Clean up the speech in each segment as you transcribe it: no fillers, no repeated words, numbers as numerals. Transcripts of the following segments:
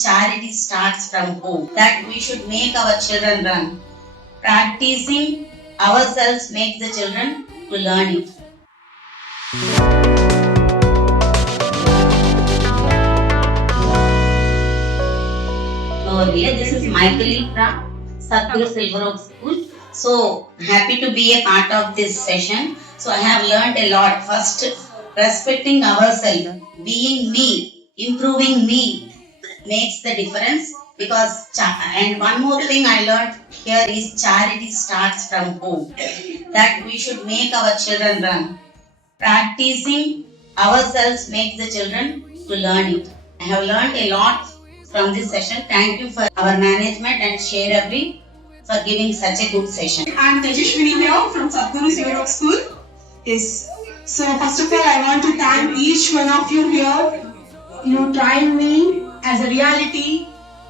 Charity starts from home, that we should make our children run. Practicing ourselves makes the children to learn it. So here, this is Michael from Sadhguru Silver Oak School. So happy to be a part of this session. So I have learned a lot. First, respecting ourselves, being me, improving me makes the difference, because and one more thing I learned here is charity starts from home, that we should make our children run. Practicing ourselves makes the children to learn it. I have learned a lot from this session. Thank you for our management and Share Every for giving such a good session. I am Tejashwini here from Sadhguru Silver Oak School. Yes. So first of all, I want to thank each one of you here. You trying me as a reality.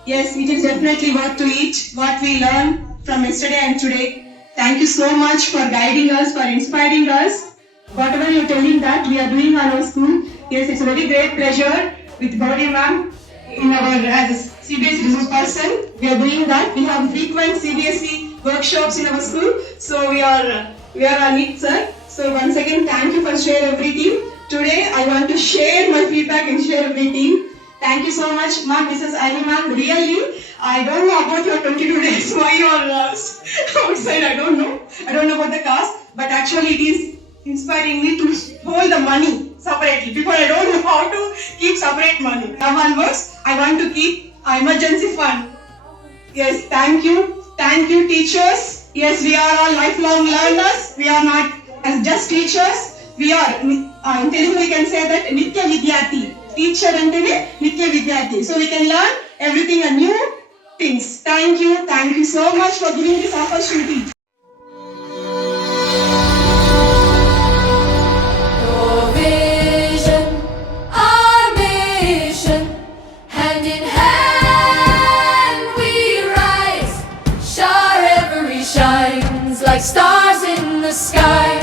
Yes, it is definitely worth to eat what we learned from yesterday and today. Thank you so much for guiding us, for inspiring us. Whatever you're telling that we are doing on our school, yes, it's a very great pleasure with Gauri ma'am in our as a CBSE business person. We are doing that. We have frequent CBSE workshops in our school, so we are on it, sir. So once again, thank you for Share Every team. Today, I want to share my feedback and Share Every team. Thank you so much, ma'am, Mrs. Ali ma'am. Really, I don't know about your 22 days, why you are outside, I don't know. I don't know about the cost, but actually it is inspiring me to hold the money separately. Before I don't know how to keep separate money. Now onwards, I want to keep emergency fund. Yes, thank you. Thank you, teachers. Yes, we are all lifelong learners. We are not as just teachers. We are, in Telugu we can say that Nitya Vidyarthi. Teacher antene Nitya Vidyarthi. So we can learn everything and new things. Thank you so much for giving this opportunity. Like stars in the sky.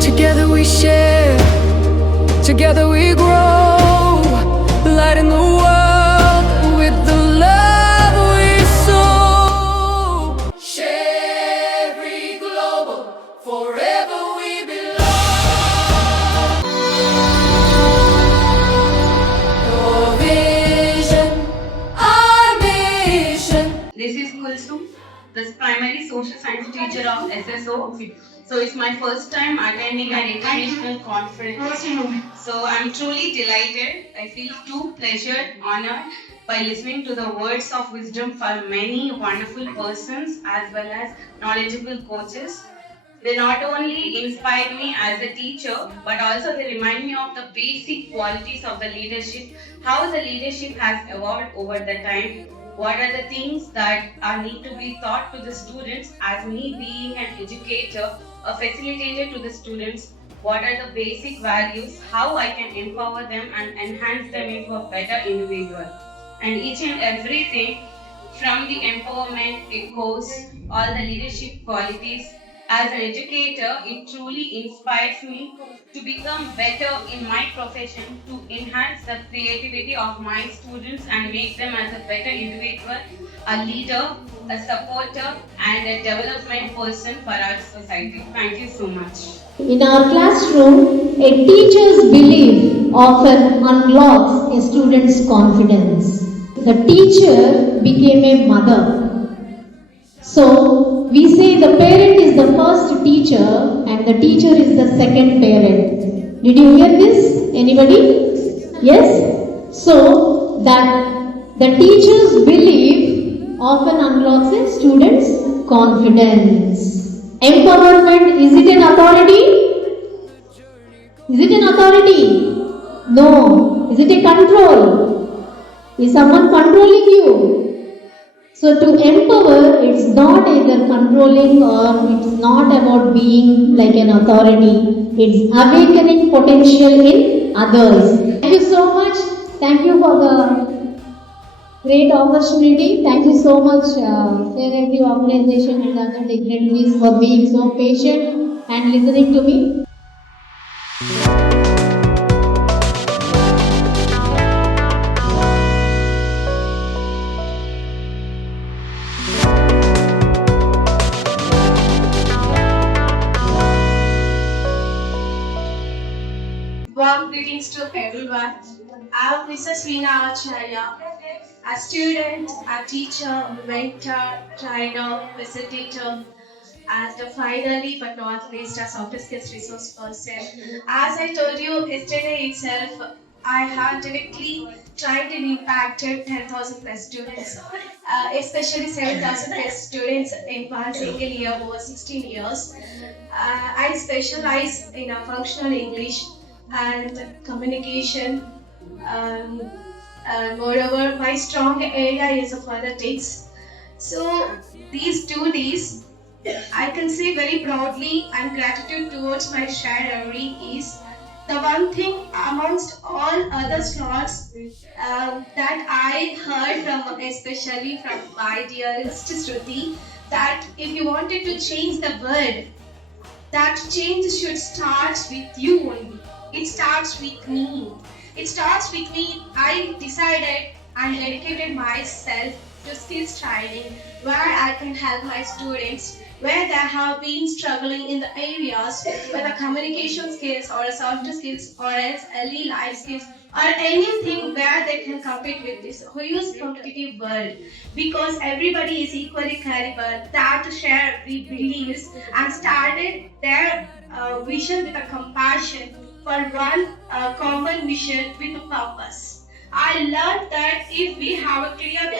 Together we share, together we grow, lighting the world with the love we sow. Share Every Global, forever we belong. Your vision, our mission. This is Kulsum, the primary social science teacher of SSO. So it's my first time attending an international conference. So I'm truly delighted. I feel too pleasured, honored by listening to the words of wisdom from many wonderful persons as well as knowledgeable coaches. They not only inspire me as a teacher, but also they remind me of the basic qualities of the leadership, how the leadership has evolved over the time. What are the things that are need to be taught to the students, as me being an educator, a facilitator to the students? What are the basic values, how I can empower them and enhance them into a better individual? And each and everything from the empowerment, it goes all the leadership qualities. As an educator, it truly inspires me to become better in my profession, to enhance the creativity of my students and make them as a better individual, a leader, a supporter, and a development person for our society. Thank you so much. In our classroom, a teacher's belief often unlocks a student's confidence. The teacher became a mother. So, we say the parent is the first teacher and the teacher is the second parent. Did you hear this? Anybody? Yes? So, that the teacher's belief often unlocks a student's confidence. Empowerment, is it an authority? Is it an authority? No. Is it a control? Is someone controlling you? So to empower, it's not either controlling or it's not about being like an authority. It's awakening potential in others. Thank you so much. Thank you for the great opportunity. Thank you so much, Share Every organization and other dignitaries for being so patient and listening to me. I'm Mrs. Veena Acharya, a student, a teacher, mentor, trainer, facilitator, and finally, but not least, a soft skills resource person. As I told you yesterday itself, I have directly tried and impacted 10,000 plus students, especially 7,000 plus students in one single year over 16 years. I specialize in a functional English and communication. Um, Moreover, my strong area is phonetics. So these 2 days, I can say very proudly and gratitude towards my shared memory is the one thing amongst all other slots that I heard from, especially from my dearest Shruti, that if you wanted to change the world, that change should start with you only. It starts with me. It starts with me. I decided and dedicated myself to skills training where I can help my students where they have been struggling in the areas where the communication skills or soft skills or else early life skills or anything where they can compete with this huge competitive world because everybody is equally caliber that share we beliefs and started their vision with a compassion for one common mission with a purpose. I learned that if we have a clear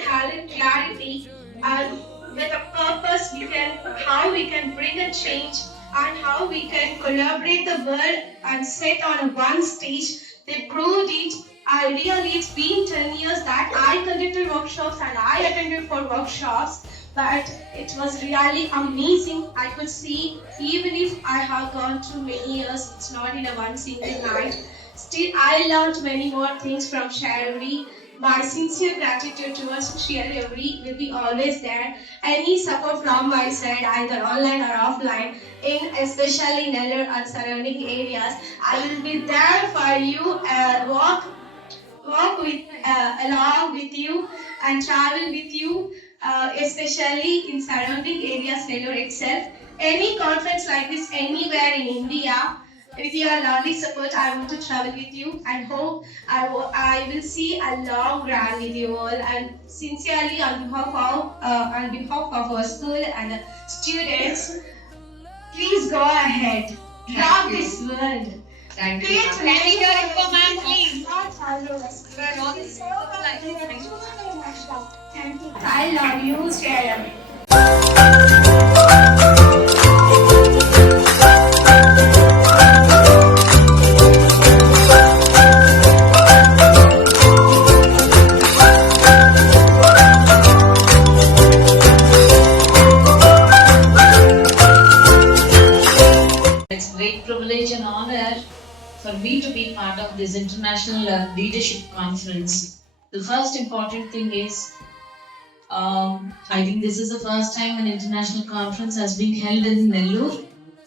clarity and with a purpose we can how we can bring a change and how we can collaborate the world and sit on a one stage. They proved it. I really it's been 10 years that I conducted workshops and I attended for workshops but it was really amazing. I could see even if I have gone through many years, it's not in a one single night. Still, I learned many more things from Sharari. My sincere gratitude towards Sharari will be always there. Any support from my side, either online or offline, in especially Nellore and surrounding areas, I will be there for you. Walk with along with you and travel with you, especially in surrounding areas, Nellore itself. Any conference like this anywhere in India, with your lovely support, I want to travel with you and hope I will see a long run with you all. And sincerely, on behalf of our school and students, please go ahead, rock this world. Thank Create you. Can we hear it from ma'am, please? Thank you. I love you, Sharon. It's a great privilege and honor for me to be part of this international leadership conference. The first important thing is, I think this is the first time an international conference has been held in Nellore,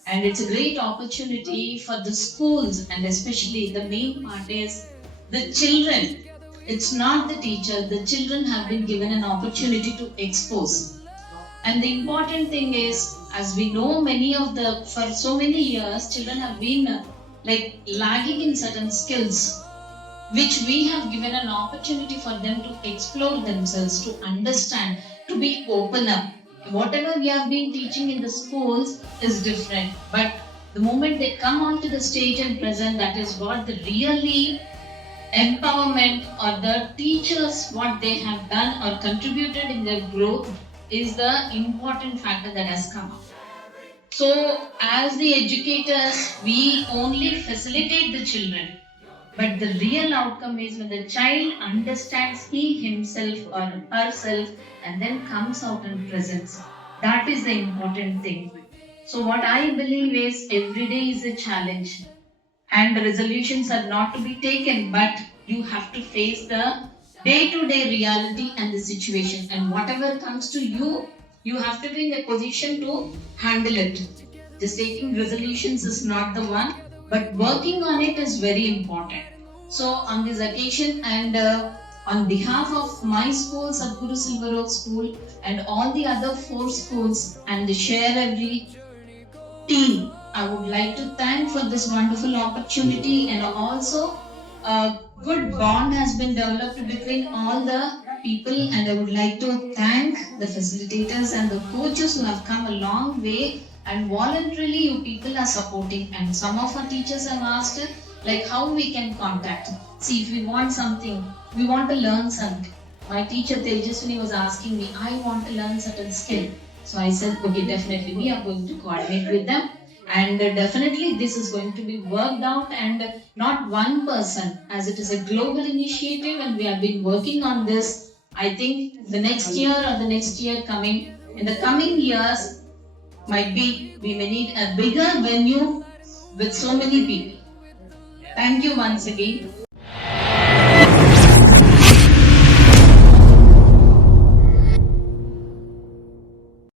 and it's a great opportunity for the schools, and especially the main part is the children. It's not the teacher, the children have been given an opportunity to expose. And the important thing is, as we know, for so many years, children have been lagging in certain skills, which we have given an opportunity for them to explore themselves, to understand, to be open up. Whatever we have been teaching in the schools is different, but the moment they come onto the stage and present, that is what the really empowerment or the teachers, what they have done or contributed in their growth is the important factor that has come up. So, as the educators, we only facilitate the children, but the real outcome is when the child understands he himself or herself and then comes out and presents. That is the important thing. So, what I believe is every day is a challenge, and the resolutions are not to be taken, but you have to face the day-to-day reality and the situation, and whatever comes to you, you have to be in a position to handle it. Just taking resolutions is not the one, but working on it is very important. So on this occasion and on behalf of my school, Sadhguru Silver Oak School, and all the other 4 schools and the Share Every team, I would like to thank for this wonderful opportunity and also good bond has been developed between all the people, and I would like to thank the facilitators and the coaches who have come a long way, and voluntarily you people are supporting, and some of our teachers have asked like how we can contact. See, if we want something, we want to learn something. My teacher Tejaswini was asking me, I want to learn certain skill. So I said, okay, definitely we are going to coordinate with them, and definitely this is going to be worked out, and not one person, as it is a global initiative and we have been working on this. I think the next year or the next year coming, in the coming years, might be we may need a bigger venue with so many people. Thank you once again.